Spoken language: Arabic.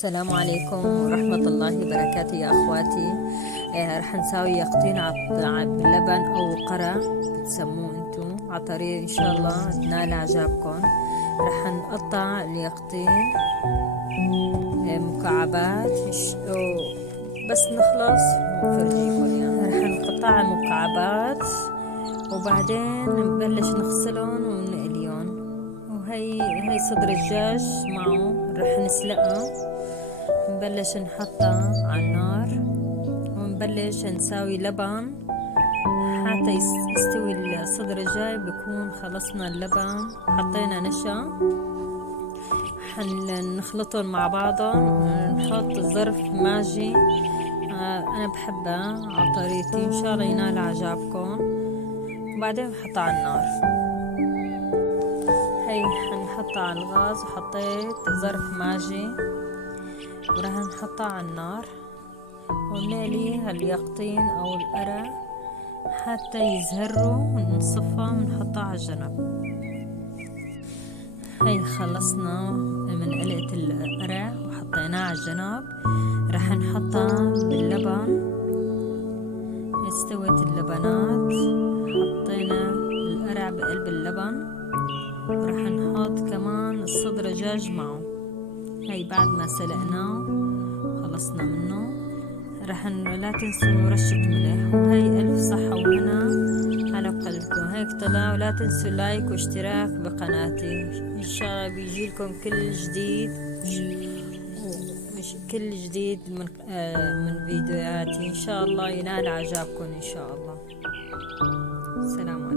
السلام عليكم ورحمة الله وبركاته يا أخواتي. رح نساوي يقطين باللبن أو قرع بتسموه انتو عطرية، إن شاء الله تنال إعجابكم. رح نقطع اليقطين مكعبات بس نخلص نفرجيكم يعني. رح نقطع مكعبات وبعدين نبلش نغسلهم ونقليهم. وهي صدر الدجاج معه رح نسلقها، نبلش نحطها على النار ونبلش نساوي لبن حتى يستوي الصدر الجاي. بكون خلصنا اللبن، حطينا نشا، حنخلطهم مع بعضهم ونحط ظرف ماجي. انا بحبها على طريقتي، ان شاء الله ينال اعجابكم. وبعدين بحطها على النار. هي حنحطها على الغاز وحطيت ظرف ماجي وراح نحطها على النار ونقلي هاليقطين او القرع حتى يزهروا ونصفها ونحطها على الجنب. هي خلصنا من قلقة القرع وحطيناه على الجنب. راح نحطها باللبن. استوت اللبنات، حطينا القرع بقلب اللبن وراح نحط كمان الصدر دجاج معه. هي بعد ما سلقناه خلصنا منه. لا تنسوا رشة ملح. وهي ألف صحة وهنا على قلبكم. هيك طلع، ولا تنسوا لايك واشتراك بقناتي. إن شاء الله بيجيلكم كل جديد من فيديوهاتي. إن شاء الله ينال إعجابكم إن شاء الله. سلام عليكم.